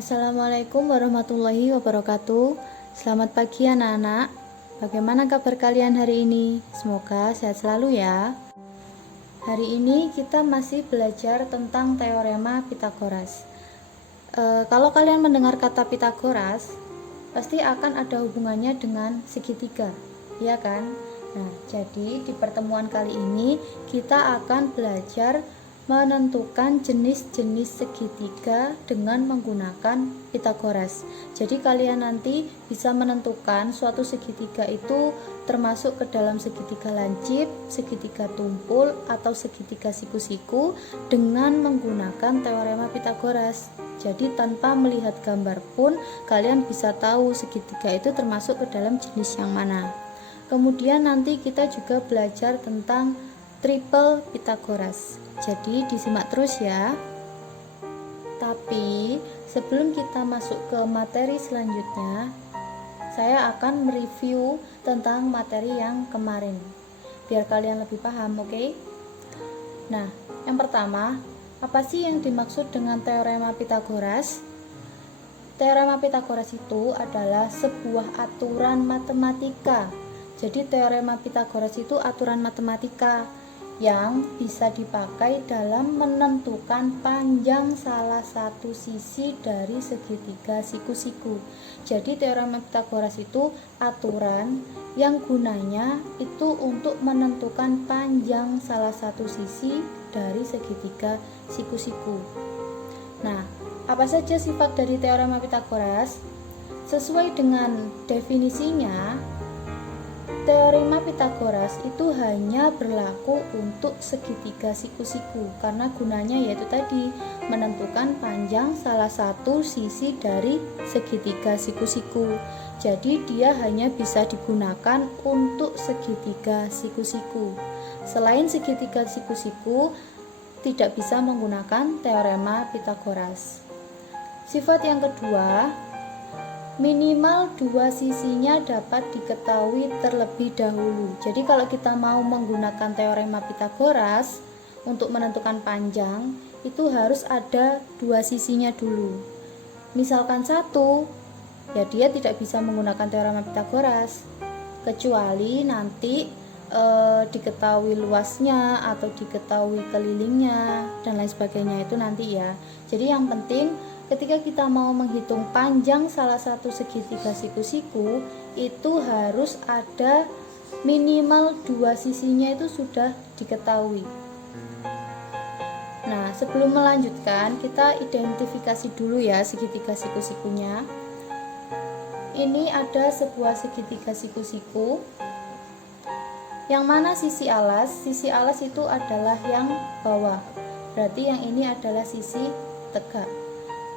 Assalamualaikum warahmatullahi wabarakatuh. Selamat pagi anak-anak. Bagaimana kabar kalian hari ini? Semoga sehat selalu ya. Hari ini kita masih belajar tentang teorema Pitagoras. Kalau kalian mendengar kata Pitagoras, pasti akan ada hubungannya dengan segitiga, ya kan? Nah, jadi di pertemuan kali ini kita akan belajar menentukan jenis-jenis segitiga dengan menggunakan Pitagoras. Jadi kalian nanti bisa menentukan suatu segitiga itu termasuk ke dalam segitiga lancip, segitiga tumpul, atau segitiga siku-siku dengan menggunakan teorema Pitagoras. Jadi tanpa melihat gambar pun kalian bisa tahu segitiga itu termasuk ke dalam jenis yang mana. Kemudian nanti kita juga belajar tentang triple Pitagoras. Jadi disimak terus ya. Tapi sebelum kita masuk ke materi selanjutnya, saya akan mereview tentang materi yang kemarin biar kalian lebih paham, oke? Nah, yang pertama, apa sih yang dimaksud dengan teorema Pitagoras? Teorema Pitagoras itu adalah sebuah aturan matematika. Jadi teorema Pitagoras itu aturan matematika yang bisa dipakai dalam menentukan panjang salah satu sisi dari segitiga siku-siku. Jadi teorema Pitagoras itu aturan yang gunanya itu untuk menentukan panjang salah satu sisi dari segitiga siku-siku. Nah, apa saja sifat dari teorema Pitagoras? Sesuai dengan definisinya, teorema Pitagoras itu hanya berlaku untuk segitiga siku-siku karena gunanya yaitu tadi menentukan panjang salah satu sisi dari segitiga siku-siku. Jadi dia hanya bisa digunakan untuk segitiga siku-siku. Selain segitiga siku-siku tidak bisa menggunakan teorema Pitagoras. Sifat yang kedua, minimal dua sisinya dapat diketahui terlebih dahulu. Jadi kalau kita mau menggunakan teorema Pitagoras untuk menentukan panjang, itu harus ada dua sisinya dulu. Misalkan satu, ya dia tidak bisa menggunakan teorema Pitagoras, kecuali nanti diketahui luasnya atau diketahui kelilingnya dan lain sebagainya, itu nanti ya. Jadi yang penting ketika kita mau menghitung panjang salah satu segitiga siku-siku, itu harus ada minimal dua sisinya itu sudah diketahui. Nah, sebelum melanjutkan, kita identifikasi dulu ya segitiga siku-sikunya. Ini ada sebuah segitiga siku-siku, yang mana sisi alas itu adalah yang bawah. Berarti yang ini adalah sisi tegak.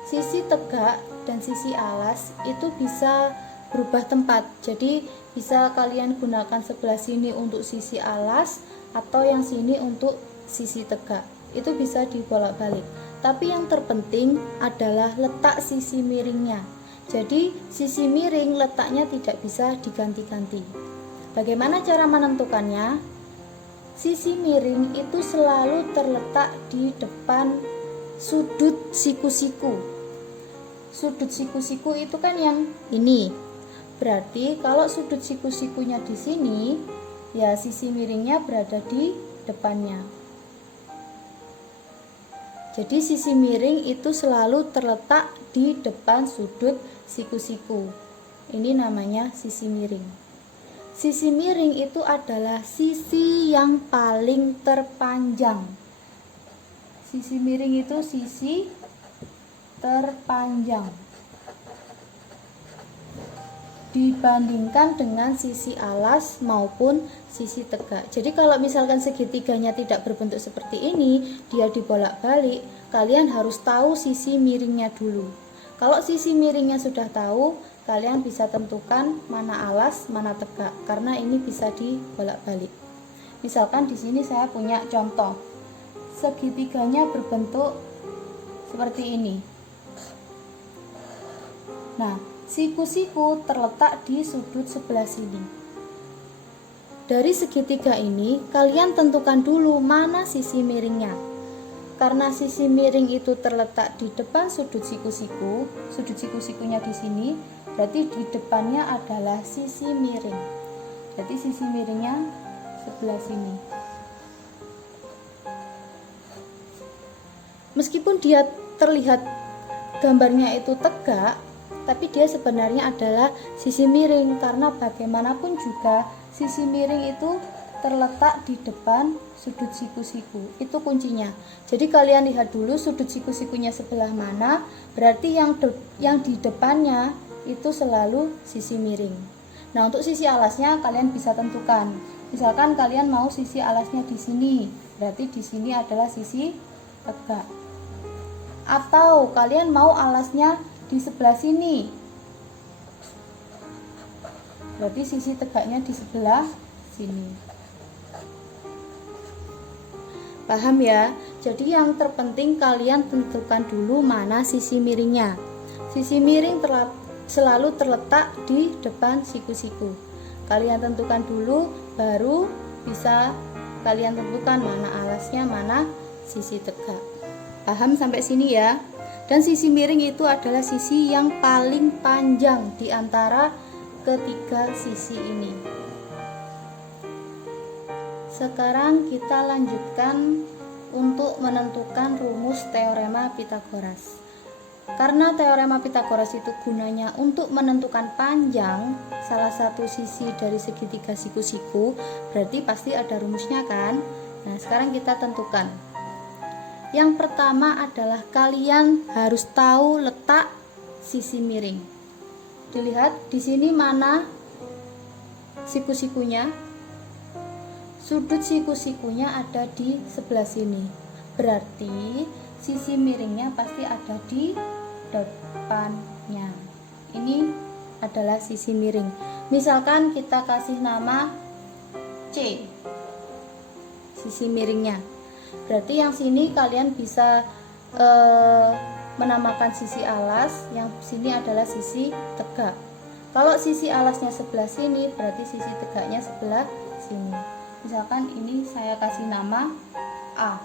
Sisi tegak dan sisi alas itu bisa berubah tempat. Jadi bisa kalian gunakan sebelah sini untuk sisi alas atau yang sini untuk sisi tegak. Itu bisa dibolak-balik. Tapi yang terpenting adalah letak sisi miringnya. Jadi sisi miring letaknya tidak bisa diganti-ganti. Bagaimana cara menentukannya? Sisi miring itu selalu terletak di depan sudut siku-siku. Sudut siku-siku itu kan yang ini. Berarti kalau sudut siku-sikunya di sini, ya sisi miringnya berada di depannya. Jadi sisi miring itu selalu terletak di depan sudut siku-siku. Ini namanya sisi miring. Sisi miring itu adalah sisi yang paling terpanjang. Sisi miring itu sisi terpanjang dibandingkan dengan sisi alas maupun sisi tegak. Jadi kalau misalkan segitiganya tidak berbentuk seperti ini, dia dibolak-balik, kalian harus tahu sisi miringnya dulu. Kalau sisi miringnya sudah tahu, kalian bisa tentukan mana alas, mana tegak, karena ini bisa dibolak-balik. Misalkan di sini saya punya contoh, segitiganya berbentuk seperti ini. Nah, siku-siku terletak di sudut sebelah sini. Dari segitiga ini, kalian tentukan dulu mana sisi miringnya. karena sisi miring itu terletak di depan sudut siku-siku, sudut siku-sikunya di sini, berarti di depannya adalah sisi miring. Berarti sisi miringnya sebelah sini. Meskipun dia terlihat gambarnya itu tegak, tapi dia sebenarnya adalah sisi miring, karena bagaimanapun juga sisi miring itu terletak di depan sudut siku-siku. Itu kuncinya. Jadi kalian lihat dulu sudut siku-sikunya sebelah mana, berarti yang di depannya itu selalu sisi miring. Nah, untuk sisi alasnya kalian bisa tentukan. Misalkan kalian mau sisi alasnya di sini, berarti di sini adalah sisi tegak. Atau kalian mau alasnya di sebelah sini, berarti sisi tegaknya di sebelah sini. Paham ya? Jadi yang terpenting kalian tentukan dulu mana sisi miringnya. Sisi miring selalu terletak di depan siku-siku. Kalian tentukan dulu, baru bisa kalian tentukan mana alasnya, mana sisi tegak. Paham sampai sini ya? Dan sisi miring itu adalah sisi yang paling panjang di antara ketiga sisi ini. Sekarang kita lanjutkan untuk menentukan rumus teorema Pythagoras. Karena teorema Pythagoras itu gunanya untuk menentukan panjang salah satu sisi dari segitiga siku-siku, berarti pasti ada rumusnya kan? Nah, sekarang kita tentukan. Yang pertama adalah kalian harus tahu letak sisi miring. Dilihat di sini mana siku-sikunya. Sudut siku-sikunya ada di sebelah sini. Berarti sisi miringnya pasti ada di depannya. Ini adalah sisi miring. Misalkan kita kasih nama C, sisi miringnya. Berarti yang sini kalian bisa menamakan sisi alas, yang sini adalah sisi tegak. Kalau sisi alasnya sebelah sini, berarti sisi tegaknya sebelah sini. Misalkan ini saya kasih nama A,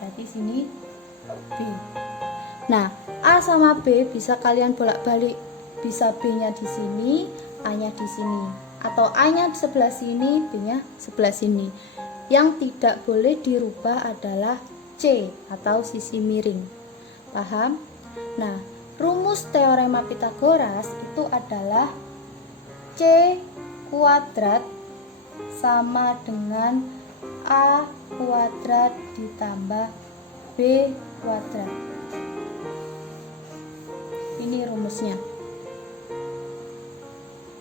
berarti sini B. Nah, A sama B bisa kalian bolak-balik, bisa B-nya di sini, A-nya di sini, atau A-nya sebelah sini, B-nya sebelah sini. Yang tidak boleh dirubah adalah C atau sisi miring. Paham? Nah, rumus teorema Pythagoras itu adalah C kuadrat sama dengan A kuadrat ditambah B kuadrat. Ini rumusnya.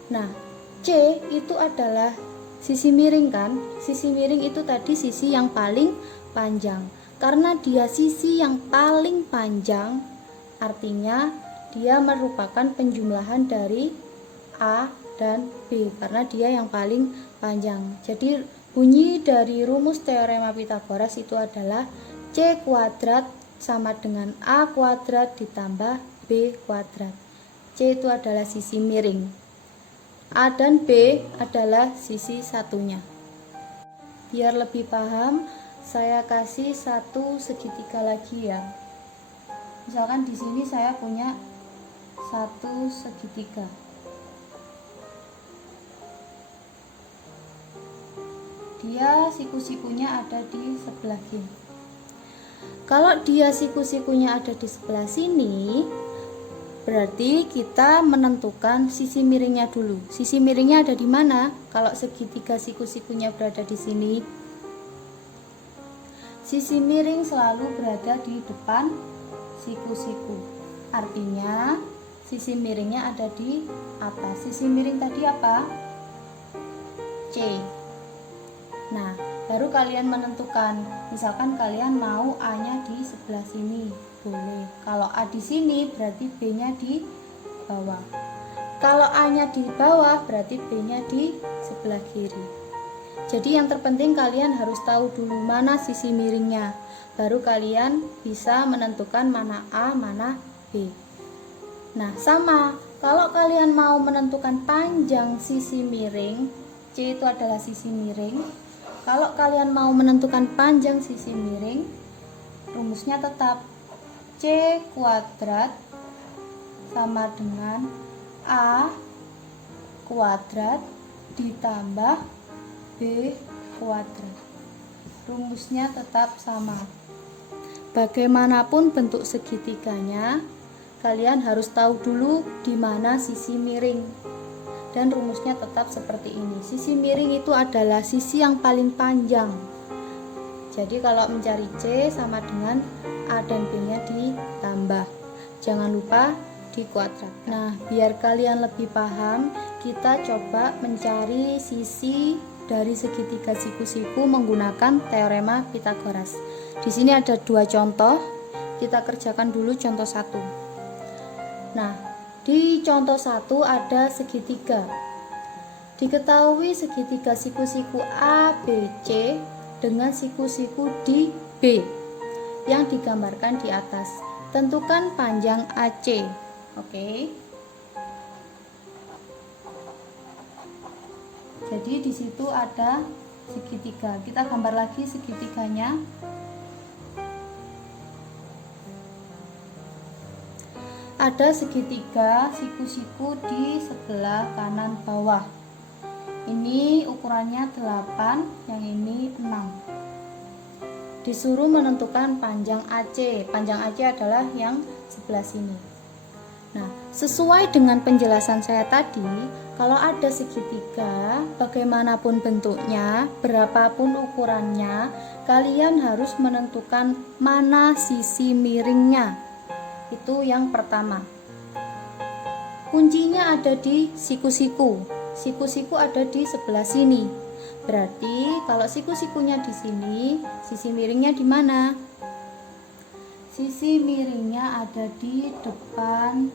Nah, C itu adalah sisi miring kan? Sisi miring itu tadi sisi yang paling panjang. Karena dia sisi yang paling panjang, artinya dia merupakan penjumlahan dari A dan B karena dia yang paling panjang. Jadi bunyi dari rumus teorema Pythagoras itu adalah C kuadrat sama dengan A kuadrat ditambah B kuadrat. C itu adalah sisi miring. A dan B adalah sisi satunya. Biar lebih paham, saya kasih satu segitiga lagi ya. Misalkan di sini saya punya satu segitiga. Dia siku-sikunya ada di sebelah sini. Kalau dia siku-sikunya ada di sebelah sini, berarti kita menentukan sisi miringnya dulu. Sisi miringnya ada di mana? Kalau segitiga siku-sikunya berada di sini, sisi miring selalu berada di depan siku-siku. Artinya sisi miringnya ada di atas. Sisi miring tadi apa? C. Nah, baru kalian menentukan. Misalkan kalian mau A-nya di sebelah sini, boleh. Kalau A di sini, berarti B-nya di bawah. Kalau A-nya di bawah, berarti B-nya di sebelah kiri. Jadi yang terpenting kalian harus tahu dulu mana sisi miringnya. Baru kalian bisa menentukan mana A, mana B. Nah, sama. Kalau kalian mau menentukan panjang sisi miring, C itu adalah sisi miring. Kalau kalian mau menentukan panjang sisi miring, rumusnya tetap C kuadrat sama dengan A kuadrat ditambah B kuadrat. Rumusnya tetap sama. Bagaimanapun bentuk segitiganya, kalian harus tahu dulu di mana sisi miring. Dan rumusnya tetap seperti ini. Sisi miring itu adalah sisi yang paling panjang. Jadi kalau mencari C sama dengan A dan B-nya ditambah. Jangan lupa di kuadrat. Nah, biar kalian lebih paham, kita coba mencari sisi dari segitiga siku-siku menggunakan teorema Pythagoras. Di sini ada dua contoh. Kita kerjakan dulu contoh 1. Nah, di contoh 1 ada segitiga. Diketahui segitiga siku-siku ABC dengan siku-siku di B yang digambarkan di atas. Tentukan panjang AC. Oke. Jadi di situ ada segitiga. Kita gambar lagi segitiganya. Ada segitiga siku-siku di sebelah kanan bawah. Ini ukurannya 8, yang ini 6. Disuruh menentukan panjang AC. Panjang AC adalah yang sebelah sini. Nah, sesuai dengan penjelasan saya tadi, kalau ada segitiga, bagaimanapun bentuknya, berapapun ukurannya, kalian harus menentukan mana sisi miringnya. Itu yang pertama. Kuncinya ada di siku-siku. Siku-siku ada di sebelah sini. Berarti kalau siku-sikunya di sini, sisi miringnya di mana? Sisi miringnya ada di depan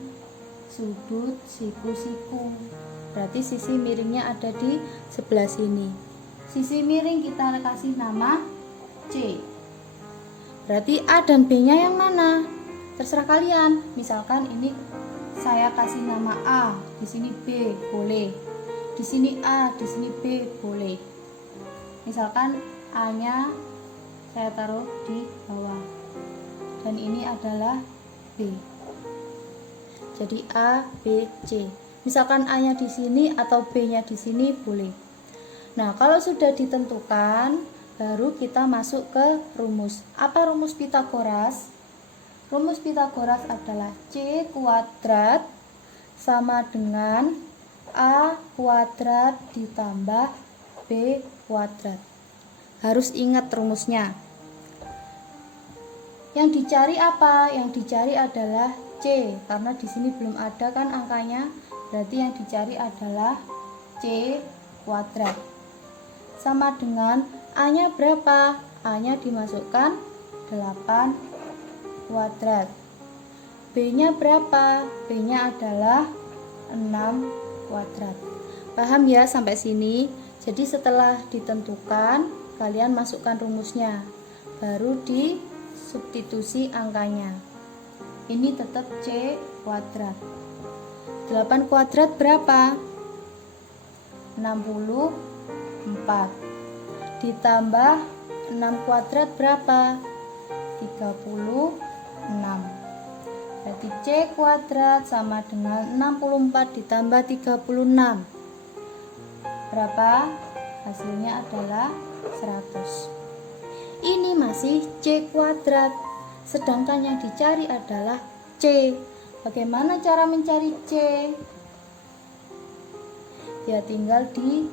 sudut siku-siku. Berarti sisi miringnya ada di sebelah sini. Sisi miring kita kasih nama C. Berarti A dan B-nya yang mana? Terserah kalian. Misalkan ini saya kasih nama A, di sini B, boleh. Di sini A, di sini B, boleh. Misalkan A-nya saya taruh di bawah. Dan ini adalah B. Jadi A, B, C. Misalkan A-nya di sini atau B-nya di sini boleh. Nah, kalau sudah ditentukan, baru kita masuk ke rumus. Apa rumus Pythagoras? Rumus Pythagoras adalah C kuadrat sama dengan A kuadrat ditambah B kuadrat. Harus ingat rumusnya. Yang dicari apa? Yang dicari adalah C, karena di sini belum ada kan angkanya. Berarti yang dicari adalah C kuadrat. Sama dengan A-nya berapa? A-nya dimasukkan 8 kuadrat. B-nya berapa? B-nya adalah 6 kuadrat. Paham ya sampai sini? Jadi setelah ditentukan, kalian masukkan rumusnya. Baru disubstitusi angkanya. Ini tetap C kuadrat. 8 kuadrat berapa? 64. Ditambah 6 kuadrat berapa? 36. Berarti C kuadrat sama dengan 64 ditambah 36. Berapa? Hasilnya adalah 100. Ini masih C kuadrat. Sedangkan yang dicari adalah C. Bagaimana cara mencari C? Ya tinggal di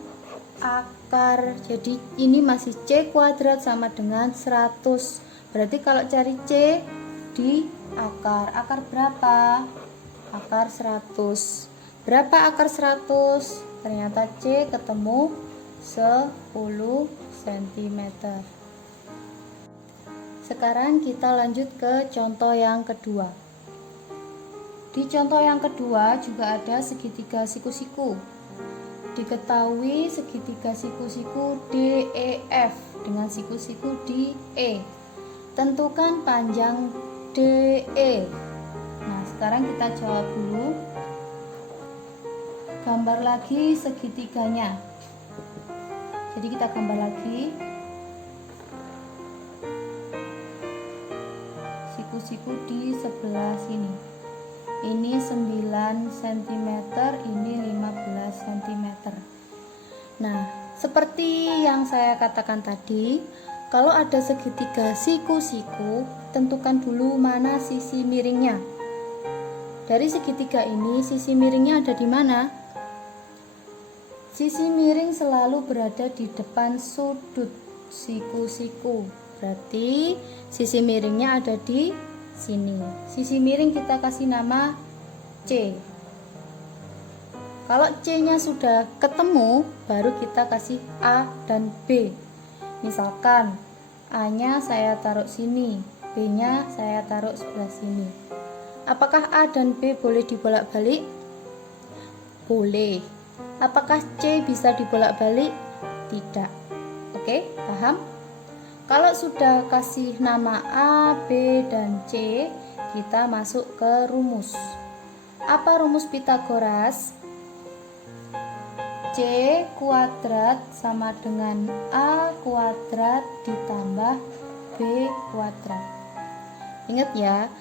akar. Jadi ini masih C kuadrat sama dengan 100. Berarti kalau cari C di akar. Akar berapa? Akar 100. Berapa akar 100? Ternyata C ketemu 10 cm. Sekarang kita lanjut ke contoh yang kedua. Di contoh yang kedua juga ada segitiga siku-siku. Diketahui segitiga siku-siku DEF dengan siku-siku di E. Tentukan panjang DE. Nah, sekarang kita jawab dulu. Gambar lagi segitiganya. Jadi kita gambar lagi. siku-siku di sebelah sini. Ini 9 cm, ini 15 cm. Nah, seperti yang saya katakan tadi, kalau ada segitiga siku-siku, tentukan dulu mana sisi miringnya. Dari segitiga ini, sisi miringnya ada di mana? Sisi miring selalu berada di depan sudut siku-siku. Berarti sisi miringnya ada di sini. Sisi miring kita kasih nama C. Kalau C-nya sudah ketemu, baru kita kasih A dan B. Misalkan A-nya saya taruh sini, B-nya saya taruh sebelah sini. Apakah A dan B boleh dibolak-balik? Boleh. Apakah C bisa dibolak-balik? Tidak. Oke, paham? Kalau sudah kasih nama A, B, dan C, kita masuk ke rumus. Apa rumus Pythagoras? C kuadrat sama dengan A kuadrat ditambah B kuadrat. Ingat ya,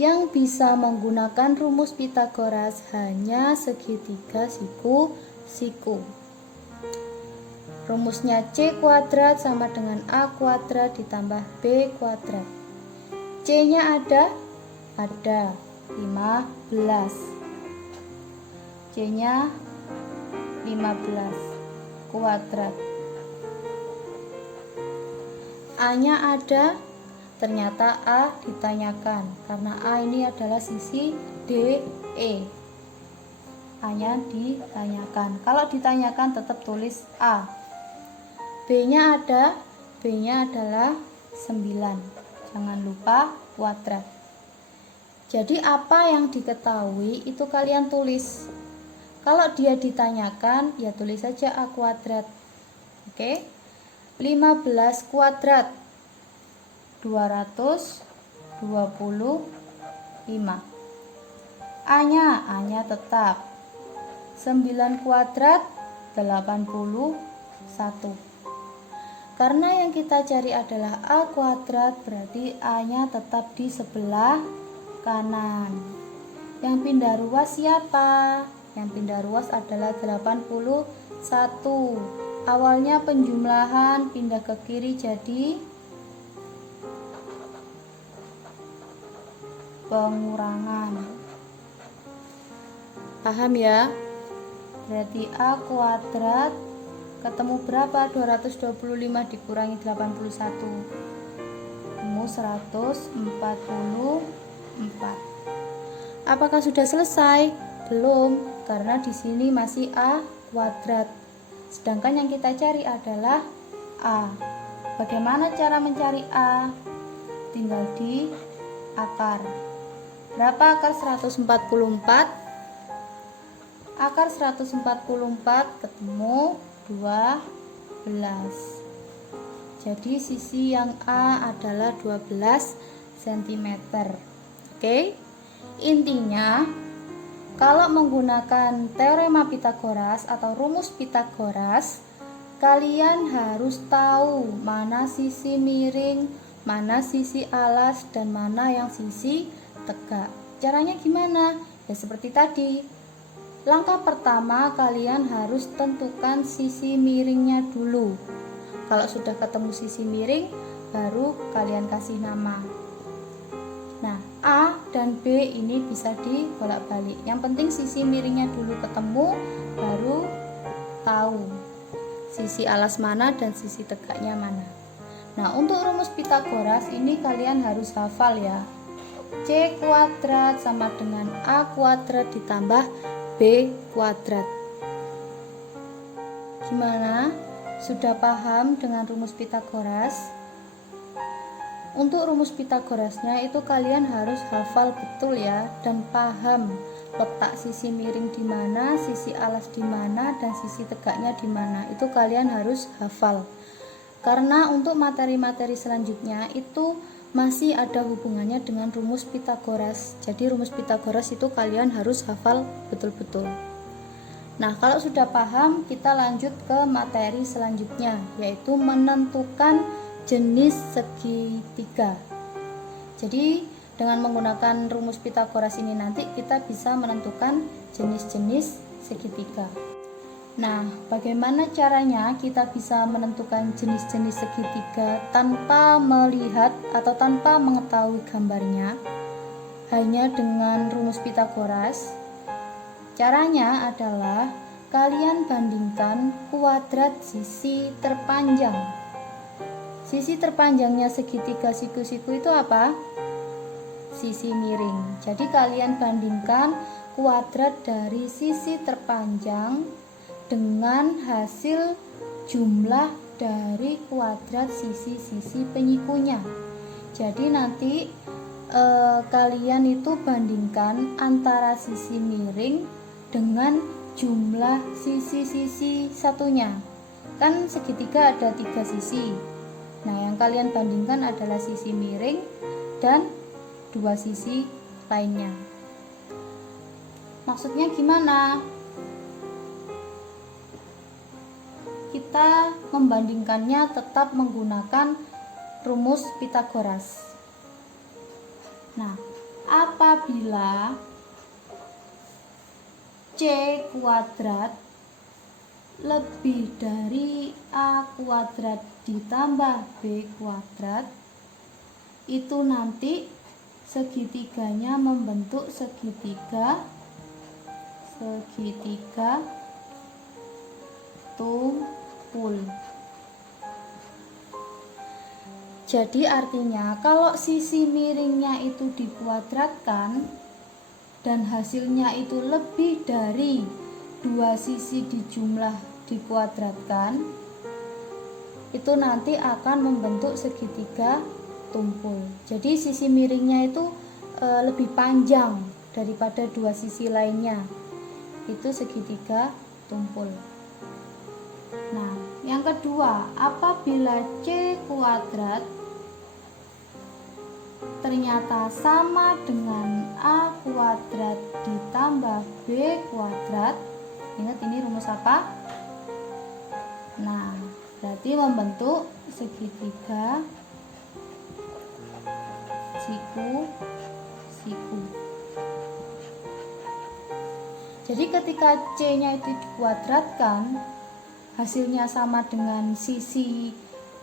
yang bisa menggunakan rumus Pythagoras hanya segitiga siku-siku. Rumusnya C kuadrat sama dengan A kuadrat ditambah B kuadrat. C-nya ada? Ada 15. C-nya 15 kuadrat. A-nya ada? Ternyata A ditanyakan karena A ini adalah sisi DE. A-nya ditanyakan. Kalau ditanyakan tetap tulis A. B-nya ada? B-nya adalah 9. Jangan lupa kuadrat. Jadi apa yang diketahui itu kalian tulis. Kalau dia ditanyakan, ya tulis saja A kuadrat. Oke. 15 kuadrat 225. A-nya tetap 9 kuadrat 81. Karena yang kita cari adalah A kuadrat, berarti A-nya tetap di sebelah kanan. Yang pindah ruas siapa? Yang pindah ruas adalah 81. Awalnya penjumlahan, pindah ke kiri jadi pengurangan. Paham ya? Berarti A kuadrat ketemu berapa? 225 dikurangi 81. Ketemu 144. Apakah sudah selesai? Belum, karena di sini masih A kuadrat. Sedangkan yang kita cari adalah A. Bagaimana cara mencari A? Tinggal di akar. Berapa akar 144? Akar 144 ketemu 12. Jadi sisi yang A adalah 12 cm. Oke? Intinya, kalau menggunakan teorema Pythagoras atau rumus Pythagoras, kalian harus tahu mana sisi miring, mana sisi alas, dan mana yang sisi tegak. Caranya gimana? Ya seperti tadi. Langkah pertama, kalian harus tentukan sisi miringnya dulu. Kalau sudah ketemu sisi miring, baru kalian kasih nama. Nah, A dan B ini bisa dibolak-balik. Yang penting sisi miringnya dulu ketemu, baru tahu sisi alas mana dan sisi tegaknya mana. Nah, untuk rumus Pythagoras ini kalian harus hafal ya. C kuadrat sama dengan A kuadrat ditambah B kuadrat. Gimana? Sudah paham dengan rumus Pythagoras? Untuk rumus Pythagorasnya itu kalian harus hafal betul ya, dan paham letak sisi miring di mana, sisi alas di mana, dan sisi tegaknya di mana. Itu kalian harus hafal. Karena untuk materi-materi selanjutnya itu masih ada hubungannya dengan rumus Pythagoras. Jadi rumus Pythagoras itu kalian harus hafal betul-betul. Nah, kalau sudah paham, kita lanjut ke materi selanjutnya, yaitu menentukan jenis segitiga. Jadi dengan menggunakan rumus Pitagoras ini nanti kita bisa menentukan jenis-jenis segitiga. Nah, bagaimana caranya kita bisa menentukan jenis-jenis segitiga tanpa melihat atau tanpa mengetahui gambarnya? Hanya dengan rumus Pitagoras. Caranya adalah kalian bandingkan kuadrat sisi terpanjang. Sisi terpanjangnya segitiga siku-siku itu apa? Sisi miring. Jadi kalian bandingkan kuadrat dari sisi terpanjang dengan hasil jumlah dari kuadrat sisi-sisi penyikunya. Jadi nanti kalian itu bandingkan antara sisi miring dengan jumlah sisi-sisi satunya. Kan segitiga ada 3 sisi. Nah, yang kalian bandingkan adalah sisi miring dan 2 sisi lainnya. Maksudnya gimana? Kita membandingkannya tetap menggunakan rumus Pitagoras. Nah, apabila C kuadrat lebih dari A kuadrat ditambah B kuadrat, itu nanti segitiganya membentuk segitiga tumpul. Jadi artinya kalau sisi miringnya itu dikuadratkan dan hasilnya itu lebih dari 2 sisi dijumlah dikuadratkan, itu nanti akan membentuk segitiga tumpul. Jadi sisi miringnya itu lebih panjang daripada 2 sisi lainnya. Itu segitiga tumpul. Nah, yang kedua, apabila C kuadrat ternyata sama dengan A kuadrat ditambah B kuadrat, ingat ini rumus apa? Nah, berarti membentuk segitiga siku-siku. Jadi ketika C-nya itu dikuadratkan, hasilnya sama dengan sisi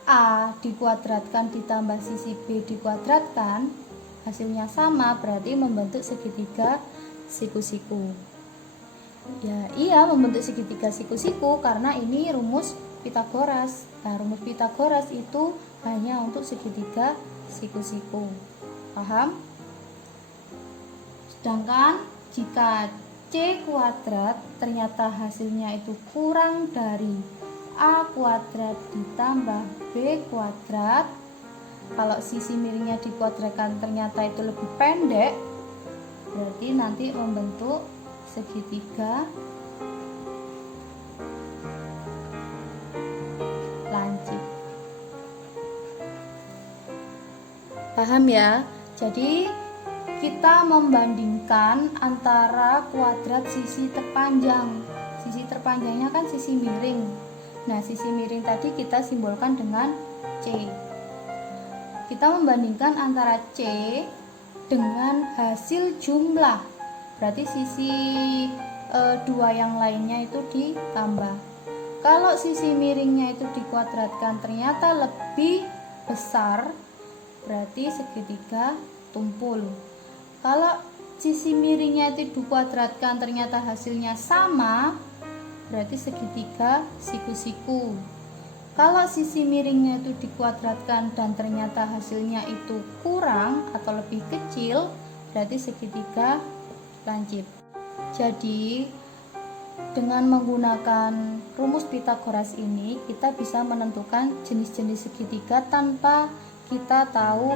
A dikuadratkan ditambah sisi B dikuadratkan, hasilnya sama, berarti membentuk segitiga siku-siku. Ya, iya membentuk segitiga siku-siku karena ini rumus Pitagoras. Nah, rumus Pitagoras itu hanya untuk segitiga siku-siku. Paham? Sedangkan jika C kuadrat ternyata hasilnya itu kurang dari A kuadrat ditambah B kuadrat, kalau sisi miringnya dikuadratkan ternyata itu lebih pendek, berarti nanti membentuk segitiga lancip. Paham ya? Jadi kita membandingkan antara kuadrat sisi terpanjang. Sisi terpanjangnya kan sisi miring. Nah, sisi miring tadi kita simbolkan dengan C. Kita membandingkan antara C dengan hasil jumlah. Berarti sisi dua yang lainnya itu ditambah. Kalau sisi miringnya itu dikuadratkan ternyata lebih besar, berarti segitiga tumpul. Kalau sisi miringnya itu dikuadratkan ternyata hasilnya sama, berarti segitiga siku-siku. Kalau sisi miringnya itu dikuadratkan dan ternyata hasilnya itu kurang atau lebih kecil, berarti segitiga lancip. Jadi dengan menggunakan rumus Pitagoras ini, kita bisa menentukan jenis-jenis segitiga tanpa kita tahu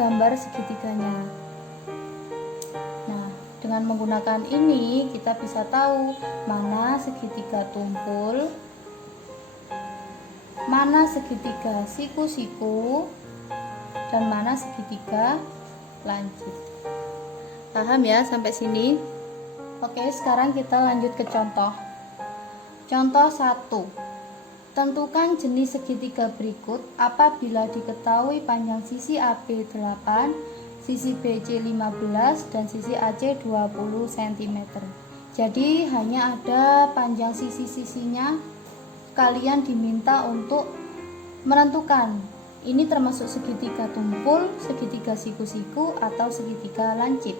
gambar segitiganya. Nah, dengan menggunakan ini kita bisa tahu mana segitiga tumpul, mana segitiga siku-siku, dan mana segitiga lancip. Paham ya sampai sini? Oke, sekarang kita lanjut ke contoh. Contoh 1. Tentukan jenis segitiga berikut apabila diketahui panjang sisi AB 8, sisi BC 15 dan sisi AC 20 cm. Jadi hanya ada panjang sisi-sisinya. Kalian diminta untuk menentukan ini termasuk segitiga tumpul, segitiga siku-siku, atau segitiga lancip.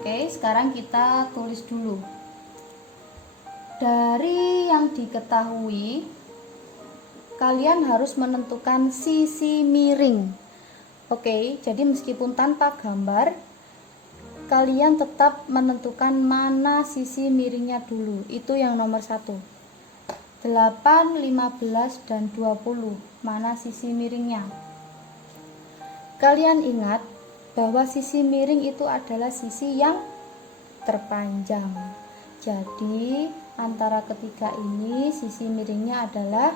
Oke, sekarang kita tulis dulu. Dari yang diketahui, kalian harus menentukan sisi miring. Oke, jadi meskipun tanpa gambar, kalian tetap menentukan mana sisi miringnya dulu. Itu yang nomor 1. 8, 15, dan 20. Mana sisi miringnya? Kalian ingat bahwa sisi miring itu adalah sisi yang terpanjang. Jadi antara ketiga ini sisi miringnya adalah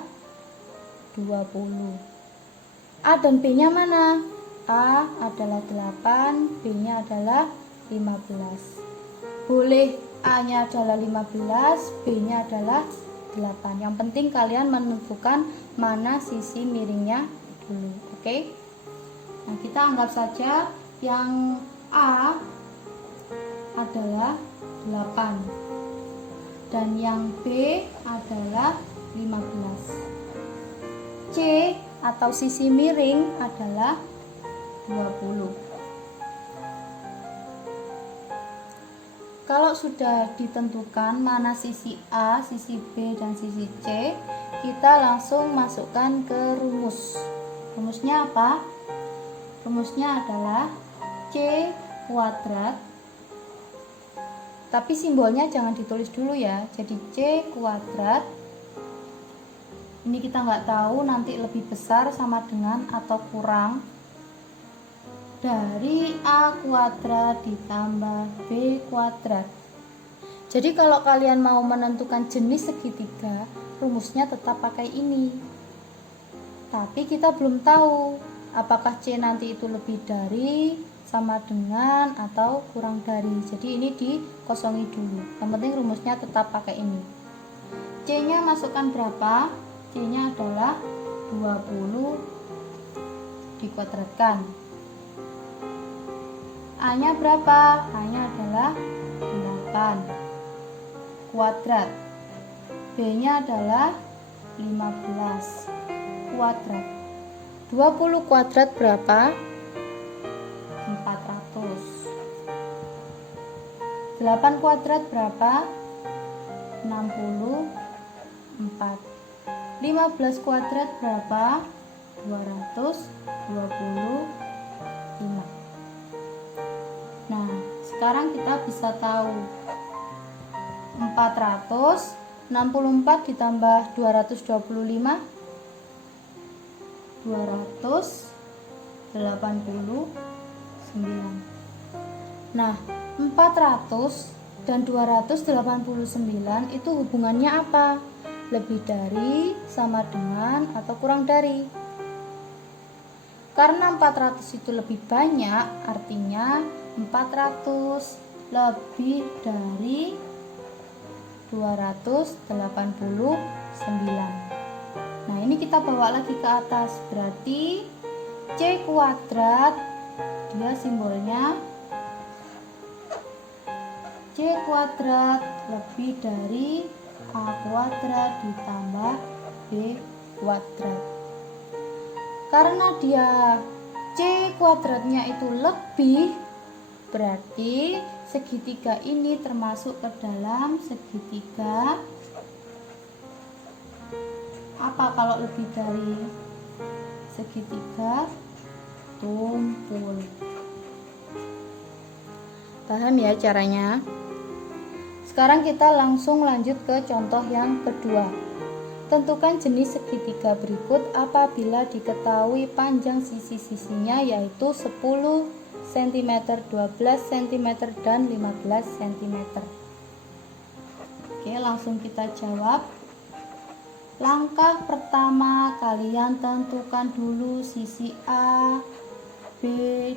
20. A dan B nya mana? A adalah 8, B nya adalah 15. Boleh A nya adalah 15, B nya adalah 8. Yang penting kalian menentukan mana sisi miringnya dulu. Oke? Nah, kita anggap saja yang A adalah 8 dan yang B adalah 15. C atau sisi miring adalah 20. Kalau sudah ditentukan mana sisi A, sisi B, dan sisi C, kita langsung masukkan ke rumus. Rumusnya apa? Rumusnya adalah C kuadrat, tapi simbolnya jangan ditulis dulu ya. Jadi C kuadrat, ini kita nggak tahu nanti lebih besar sama dengan atau kurang dari A kuadrat ditambah B kuadrat. Jadi kalau kalian mau menentukan jenis segitiga, rumusnya tetap pakai ini. Tapi kita belum tahu apakah C nanti itu lebih dari, sama dengan, atau kurang dari. Jadi ini dikosongi dulu. Yang penting rumusnya tetap pakai ini. C nya masukkan berapa? C nya adalah 20 dikuadratkan. A nya berapa? A nya adalah 8 kuadrat. B nya adalah 15 kuadrat. 20 kuadrat berapa? 400. 8 kuadrat berapa? 64. 15 kuadrat berapa? 225. Nah, sekarang kita bisa tahu 464 ditambah 225 289. Nah, 400 dan 289 itu hubungannya apa? Lebih dari, sama dengan, atau kurang dari? Karena 400 itu lebih banyak, artinya 400 lebih dari 289. Nah, ini kita bawa lagi ke atas, berarti C kuadrat, dia simbolnya C kuadrat lebih dari A kuadrat ditambah B kuadrat. Karena dia C kuadratnya itu lebih, berarti segitiga ini termasuk ke dalam segitiga apa kalau lebih dari? Segitiga tumpul. Paham ya caranya? Sekarang kita langsung lanjut ke contoh yang kedua. Tentukan jenis segitiga berikut apabila diketahui panjang sisi-sisinya yaitu 10 cm, 12 cm, dan 15 cm. Oke, langsung kita jawab. Langkah pertama, kalian tentukan dulu sisi A, B,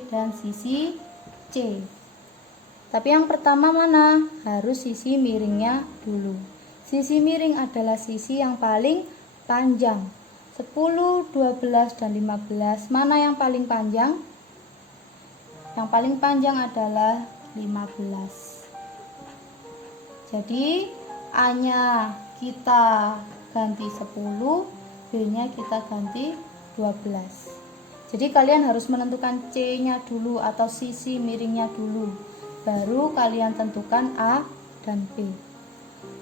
dan sisi C. Tapi yang pertama mana? Harus sisi miringnya dulu. Sisi miring adalah sisi yang paling panjang. 10, 12, dan 15. Mana yang paling panjang? Yang paling panjang adalah 15. Jadi A-nya kita ganti 10, B-nya kita ganti 12. Jadi kalian harus menentukan C-nya dulu atau sisi miringnya dulu. Baru kalian tentukan A dan B.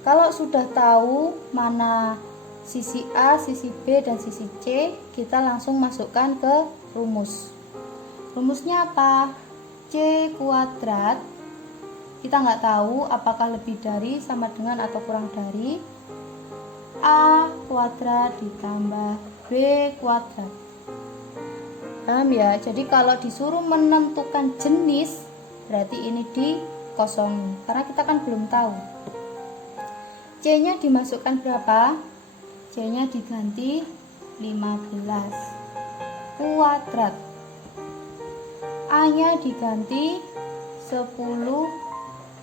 Kalau sudah tahu mana sisi A, sisi B, dan sisi C, kita langsung masukkan ke rumus. Rumusnya apa? C kuadrat. Kita nggak tahu apakah lebih dari, sama dengan, atau kurang dari A kuadrat ditambah B kuadrat. Paham ya? Jadi kalau disuruh menentukan jenis, berarti ini dikosongi, karena kita kan belum tahu. C-nya dimasukkan berapa? C-nya diganti 15 kuadrat. A-nya diganti 10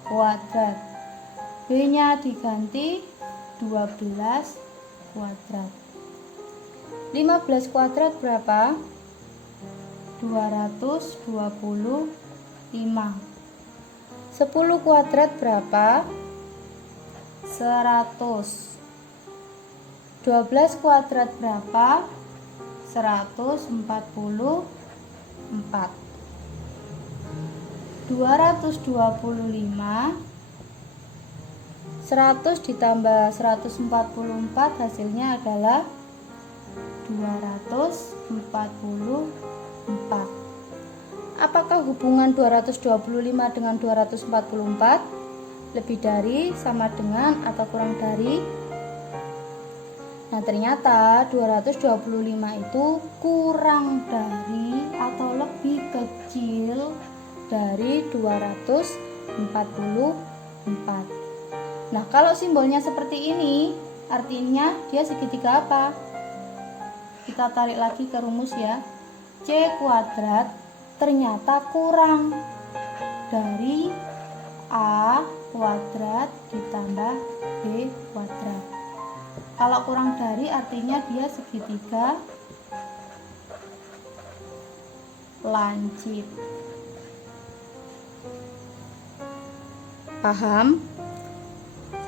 kuadrat. B-nya diganti 12 kuadrat. 15 kuadrat berapa? 225. 10 kuadrat berapa? 100. 12 kuadrat berapa? 144. 225, 100 ditambah 144 hasilnya adalah 244. Apakah hubungan 225 dengan 244 lebih dari, sama dengan, atau kurang dari? Nah, ternyata 225 itu kurang dari atau lebih kecil dari 244. Nah, kalau simbolnya seperti ini, artinya dia segitiga apa? Kita tarik lagi ke rumus ya. C kuadrat ternyata kurang dari A kuadrat ditambah B kuadrat. Kalau kurang dari artinya dia segitiga lancip. Paham?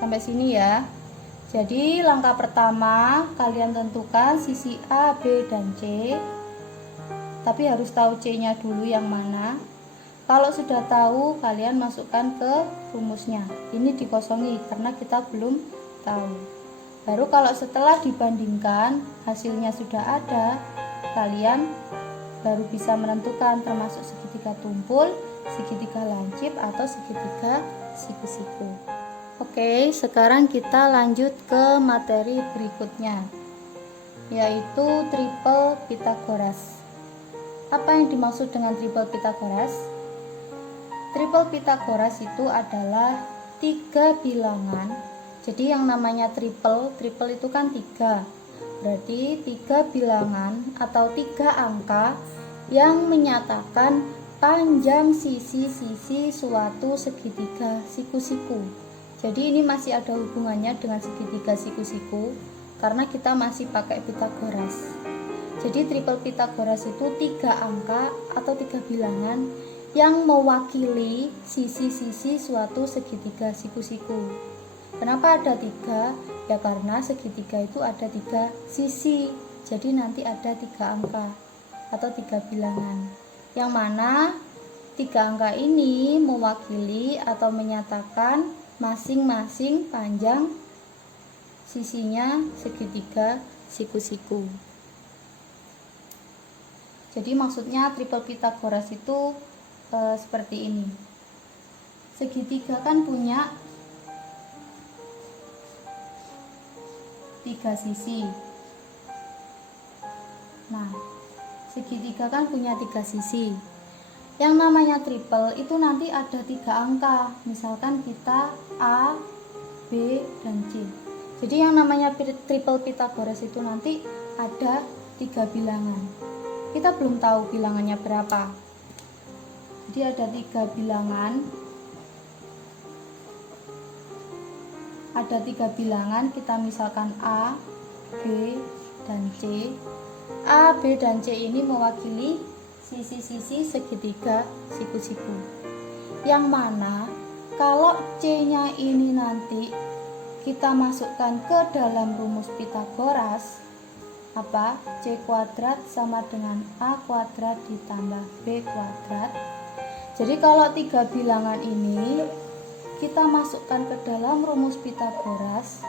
Sampai sini ya. Jadi langkah pertama kalian tentukan sisi A, B, dan C. Tapi harus tahu C-nya dulu yang mana. Kalau sudah tahu, kalian masukkan ke rumusnya. Ini dikosongi karena kita belum tahu. Baru kalau setelah dibandingkan hasilnya sudah ada, kalian baru bisa menentukan termasuk segitiga tumpul, segitiga lancip, atau segitiga siku-siku. Oke, sekarang kita lanjut ke materi berikutnya, yaitu triple Pythagoras. Apa yang dimaksud dengan triple Pythagoras? Triple Pythagoras itu adalah 3 bilangan. Jadi yang namanya triple itu kan 3. Berarti 3 bilangan atau 3 angka yang menyatakan panjang sisi-sisi suatu segitiga siku-siku. Jadi ini masih ada hubungannya dengan segitiga siku-siku karena kita masih pakai Pythagoras. Jadi triple Pythagoras itu 3 angka atau 3 bilangan yang mewakili sisi-sisi suatu segitiga siku-siku. Kenapa ada 3? Ya karena segitiga itu ada 3 sisi. Jadi nanti ada 3 angka atau 3 bilangan. Yang mana 3 angka ini mewakili atau menyatakan masing-masing panjang sisinya segitiga siku-siku. Jadi maksudnya triple Pythagoras itu seperti ini. Segitiga kan punya 3 sisi. Nah, segitiga kan punya 3 sisi. Yang namanya triple itu nanti ada 3 angka. Misalkan kita A, B, dan C. Jadi yang namanya triple Pythagoras itu nanti ada 3 bilangan. Kita belum tahu bilangannya berapa. Jadi ada 3 bilangan. ada 3 bilangan, kita misalkan A, B, dan C. A, B, dan C ini mewakili sisi-sisi segitiga siku-siku. Yang mana kalau C-nya ini nanti kita masukkan ke dalam rumus Pythagoras, apa? C kuadrat sama dengan A kuadrat ditambah B kuadrat. Jadi kalau 3 bilangan ini kita masukkan ke dalam rumus Pythagoras,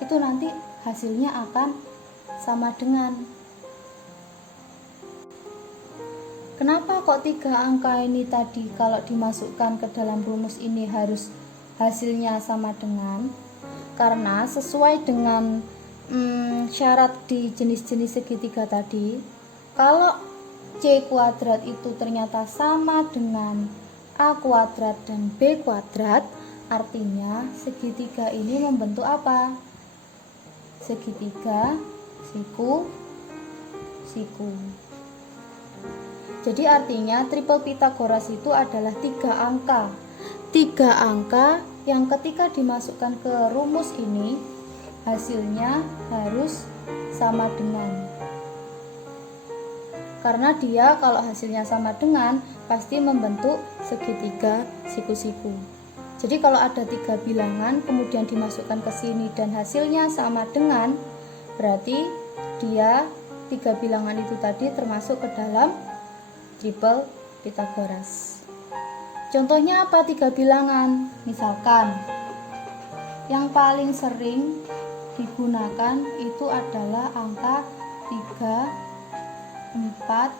itu nanti hasilnya akan sama dengan. Kenapa kok 3 angka ini tadi kalau dimasukkan ke dalam rumus ini harus hasilnya sama dengan? Karena sesuai dengan syarat di jenis-jenis segitiga tadi, kalau C kuadrat itu ternyata sama dengan A kuadrat dan B kuadrat, artinya segitiga ini membentuk apa? Segitiga siku-siku. Jadi artinya triple Pythagoras itu adalah 3 angka. 3 angka yang ketika dimasukkan ke rumus ini hasilnya harus sama dengan. Karena dia kalau hasilnya sama dengan pasti membentuk segitiga siku-siku. Jadi kalau ada 3 bilangan kemudian dimasukkan ke sini dan hasilnya sama dengan, berarti dia 3 bilangan itu tadi termasuk ke dalam triple Pythagoras. Contohnya apa 3 bilangan? Misalkan yang paling sering digunakan itu adalah angka 3, 4,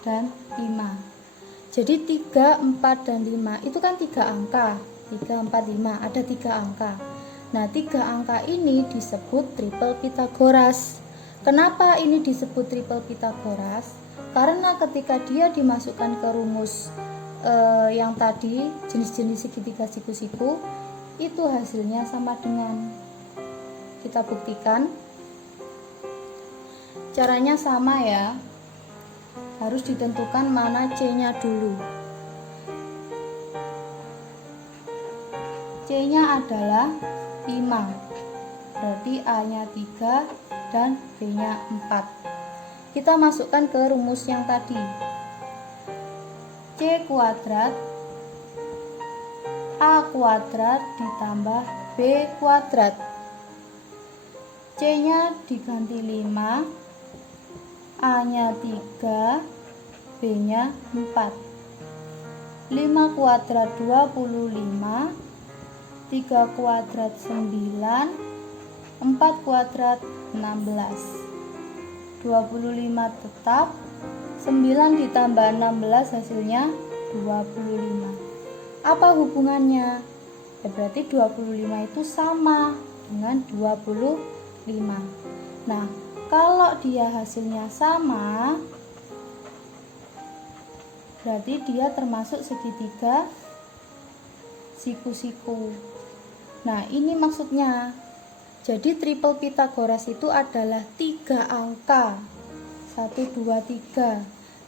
dan 5. Jadi 3, 4, dan 5 itu kan 3 angka. 3, 4, 5 ada 3 angka. Nah 3 angka ini disebut triple Pythagoras. Kenapa ini disebut triple Pythagoras? Karena ketika dia dimasukkan ke rumus yang tadi jenis-jenis segitiga siku-siku, itu hasilnya sama dengan. Kita buktikan. Caranya sama ya. Harus ditentukan mana C-nya dulu. C-nya adalah 5. Berarti A-nya 3 dan B-nya 4. Kita masukkan ke rumus yang tadi. C kuadrat A kuadrat ditambah B kuadrat. C-nya diganti 5, A-nya 3, B-nya 4. 5 kuadrat 25, 3 kuadrat 9, 4 kuadrat 16. 25 tetap, 9 ditambah 16 hasilnya 25. Apa hubungannya? Ya berarti 25 itu sama dengan 25. Nah, kalau dia hasilnya sama, berarti dia termasuk segitiga siku-siku. Nah, ini maksudnya. Jadi triple Pythagoras itu adalah 3 angka. 1, 2, 3.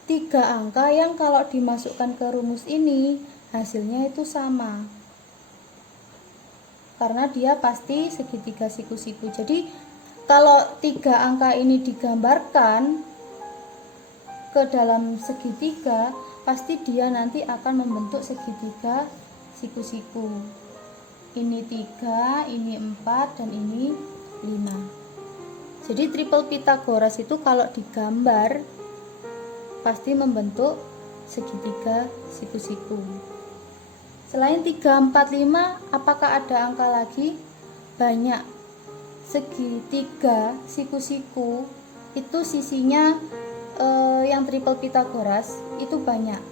3 angka yang kalau dimasukkan ke rumus ini, hasilnya itu sama. Karena dia pasti segitiga siku-siku. Jadi kalau 3 angka ini digambarkan ke dalam segitiga, pasti dia nanti akan membentuk segitiga siku-siku. Ini 3, ini 4, dan ini 5. Jadi triple Pythagoras itu kalau digambar pasti membentuk segitiga siku-siku. Selain 3, 4, 5, apakah ada angka lagi? Banyak. Segitiga siku-siku itu sisinya yang triple Pythagoras itu banyak.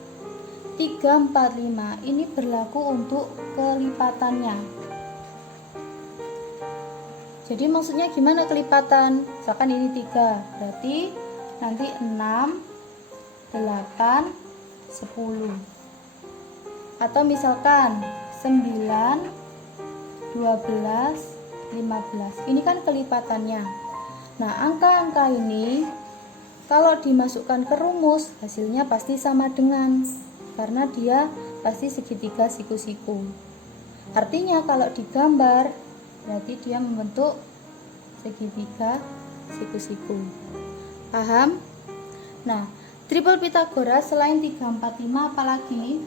3, 4, 5 ini berlaku untuk kelipatannya. Jadi maksudnya gimana kelipatan? Misalkan ini 3, berarti nanti 6, 8, 10. Atau misalkan 9, 12, 15. Ini kan kelipatannya. Nah, angka-angka ini kalau dimasukkan ke rumus hasilnya pasti sama dengan, karena dia pasti segitiga siku-siku. Artinya kalau digambar berarti dia membentuk segitiga siku-siku. Paham? Nah, triple Pitagoras selain 3, 4, 5 apalagi?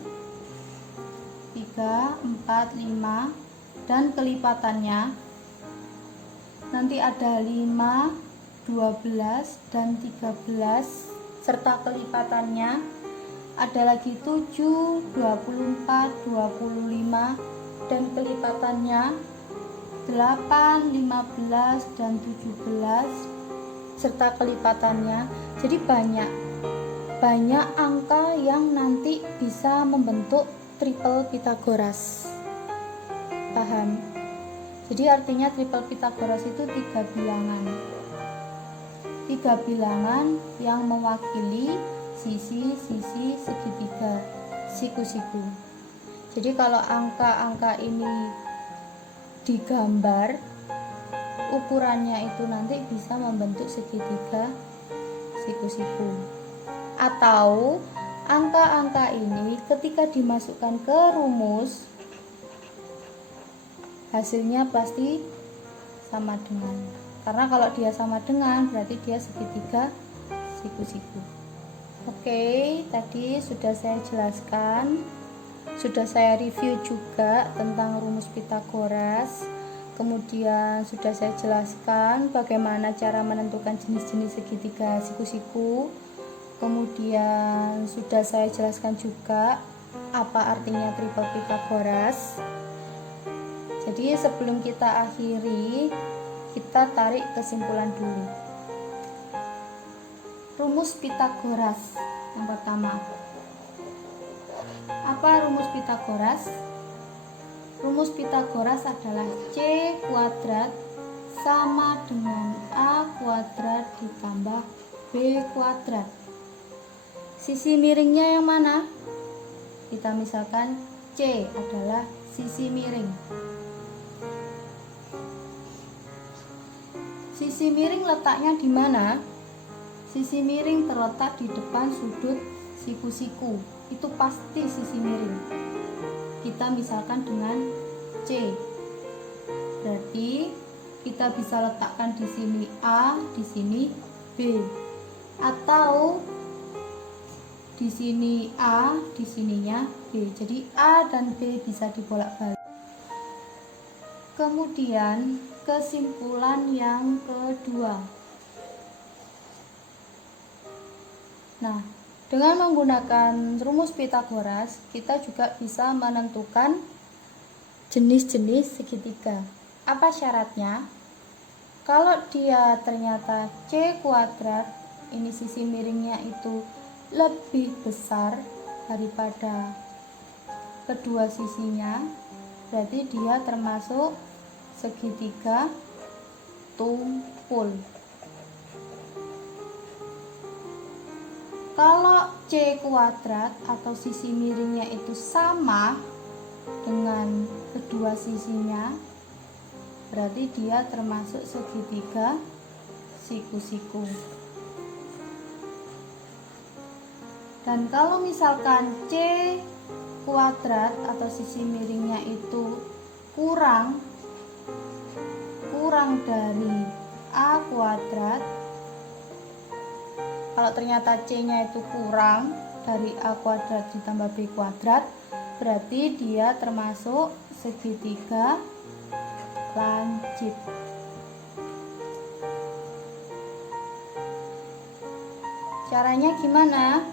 3, 4, 5 dan kelipatannya nanti ada 5, 12 dan 13 serta kelipatannya ada lagi 7, 24, 25 dan kelipatannya 8, 15 dan 17 serta kelipatannya. Jadi banyak angka yang nanti bisa membentuk triple Pitagoras. Paham? Jadi artinya triple Pitagoras itu 3 bilangan. 3 bilangan yang mewakili sisi-sisi segitiga siku-siku. Jadi kalau angka-angka ini digambar, ukurannya itu nanti bisa membentuk segitiga siku-siku. Atau angka-angka ini ketika dimasukkan ke rumus, hasilnya pasti sama dengan. Karena kalau dia sama dengan berarti dia segitiga siku-siku. Oke, tadi sudah saya jelaskan, sudah saya review juga tentang rumus Pitagoras. Kemudian sudah saya jelaskan bagaimana cara menentukan jenis-jenis segitiga siku-siku. Kemudian sudah saya jelaskan juga apa artinya triple Pitagoras. Jadi sebelum kita akhiri, kita tarik kesimpulan dulu. Rumus Pitagoras yang pertama. Apa rumus Pitagoras? Rumus Pitagoras adalah C kuadrat sama dengan A kuadrat ditambah B kuadrat. Sisi miringnya yang mana? Kita misalkan C adalah sisi miring. Sisi miring letaknya di mana? Sisi miring terletak di depan sudut siku-siku. Itu pasti sisi miring. Kita misalkan dengan C. Berarti kita bisa letakkan di sini A, di sini B. Atau di sini A, di sininya B. Jadi A dan B bisa dibolak-balik. Kemudian kesimpulan yang kedua. Nah, dengan menggunakan rumus Pitagoras, kita juga bisa menentukan jenis-jenis segitiga. Apa syaratnya? Kalau dia ternyata C kuadrat, ini sisi miringnya itu lebih besar daripada kedua sisinya, berarti dia termasuk segitiga tumpul. Kalau C kuadrat atau sisi miringnya itu sama dengan kedua sisinya, berarti dia termasuk segitiga siku-siku. Dan kalau misalkan C kuadrat atau sisi miringnya itu kurang dari A kuadrat, kalau ternyata C-nya itu kurang dari A kuadrat ditambah B kuadrat, berarti dia termasuk segitiga lancip. Caranya gimana?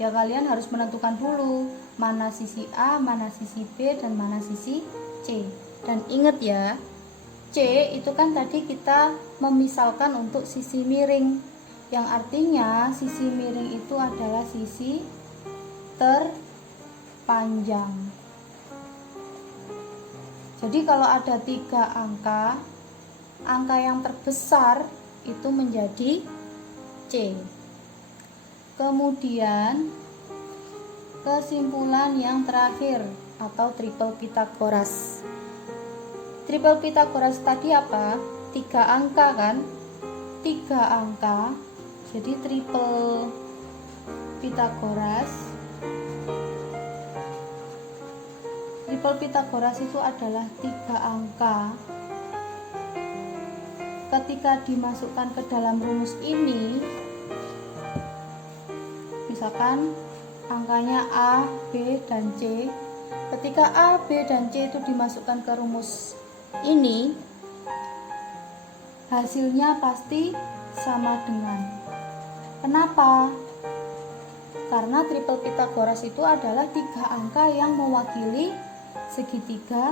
Ya kalian harus menentukan dulu mana sisi A, mana sisi B, dan mana sisi C. Dan ingat ya, C itu kan tadi kita memisalkan untuk sisi miring, yang artinya sisi miring itu adalah sisi terpanjang. Jadi kalau ada 3 angka yang terbesar itu menjadi C. Kemudian kesimpulan yang terakhir atau triple Pitagoras. Triple Pitagoras tadi apa? 3 angka kan? 3 angka. Jadi triple Pitagoras triple Pitagoras itu adalah 3 angka. Ketika dimasukkan ke dalam rumus ini, misalkan angkanya A, B, dan C. Ketika A, B, dan C itu dimasukkan ke rumus ini, hasilnya pasti sama dengan. Kenapa? Karena triple Pitagoras itu adalah 3 angka yang mewakili segitiga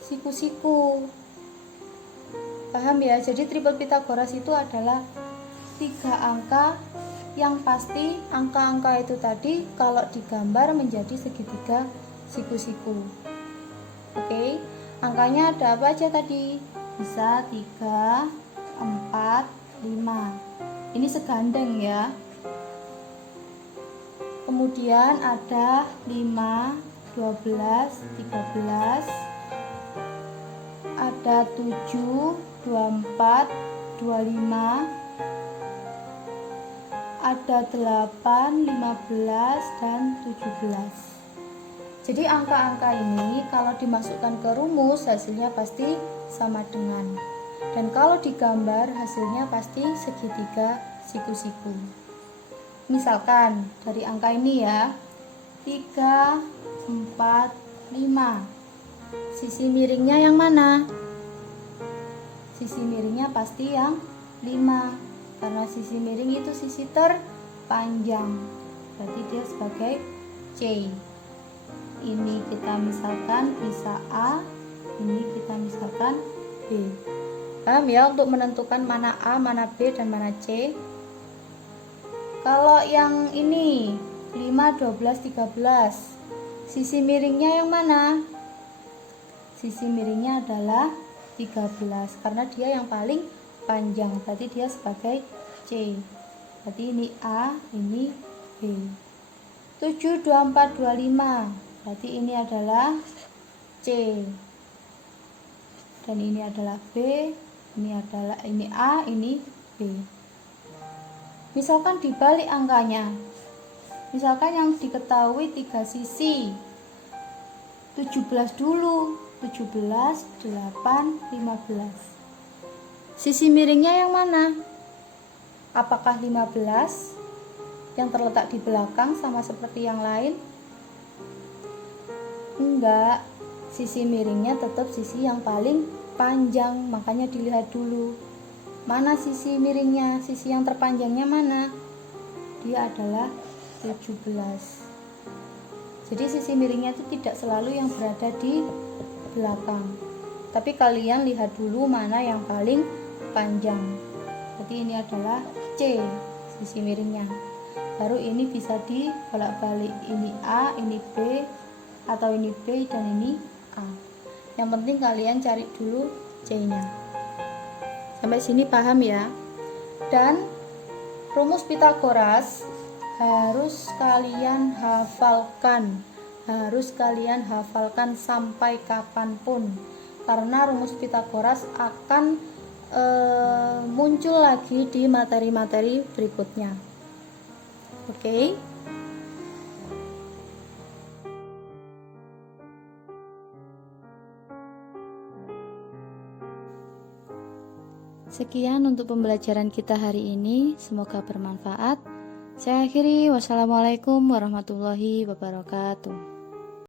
siku-siku. Paham ya? Jadi triple Pitagoras itu adalah 3 angka yang pasti angka-angka itu tadi kalau digambar menjadi segitiga siku-siku. Oke, angkanya ada apa aja tadi? Bisa 3, 4, 5. Ini segandeng ya. Kemudian ada 5, 12, 13. Ada 7, 24, 25. Ada 8, 15, dan 17. Jadi angka-angka ini kalau dimasukkan ke rumus hasilnya pasti sama dengan. Dan kalau digambar hasilnya pasti segitiga siku-siku. Misalkan dari angka ini ya, 3, 4, 5. Sisi miringnya yang mana? Sisi miringnya pasti yang 5, karena sisi miring itu sisi terpanjang, berarti dia sebagai C. Ini kita misalkan bisa A, ini kita misalkan B. Paham ya untuk menentukan mana A, mana B, dan mana C? Kalau yang ini 5, 12, 13, sisi miringnya yang mana? Sisi miringnya adalah 13, karena dia yang paling panjang, berarti dia sebagai C. Berarti ini A, ini B. 7, 24, 25, berarti ini adalah C. Dan ini adalah B, ini A, ini B. Misalkan dibalik angkanya. Misalkan yang diketahui 3 sisi. 17 dulu. 17, 8, 15. Sisi miringnya yang mana? Apakah 15 yang terletak di belakang sama seperti yang lain? Enggak. Sisi miringnya tetap sisi yang paling panjang, makanya dilihat dulu. Mana sisi miringnya? Sisi yang terpanjangnya mana? Dia adalah 17. Jadi sisi miringnya itu tidak selalu yang berada di belakang, tapi kalian lihat dulu mana yang paling panjang. Jadi ini adalah C sisi miringnya, baru ini bisa dibolak-balik, ini A, ini B, atau ini B dan ini A. Yang penting kalian cari dulu C nya. Sampai sini paham ya? Dan rumus Pitagoras harus kalian hafalkan, sampai kapanpun, karena rumus Pitagoras akan muncul lagi di materi-materi berikutnya. Oke. Sekian untuk pembelajaran kita hari ini, semoga bermanfaat. Saya akhiri, wassalamualaikum warahmatullahi wabarakatuh.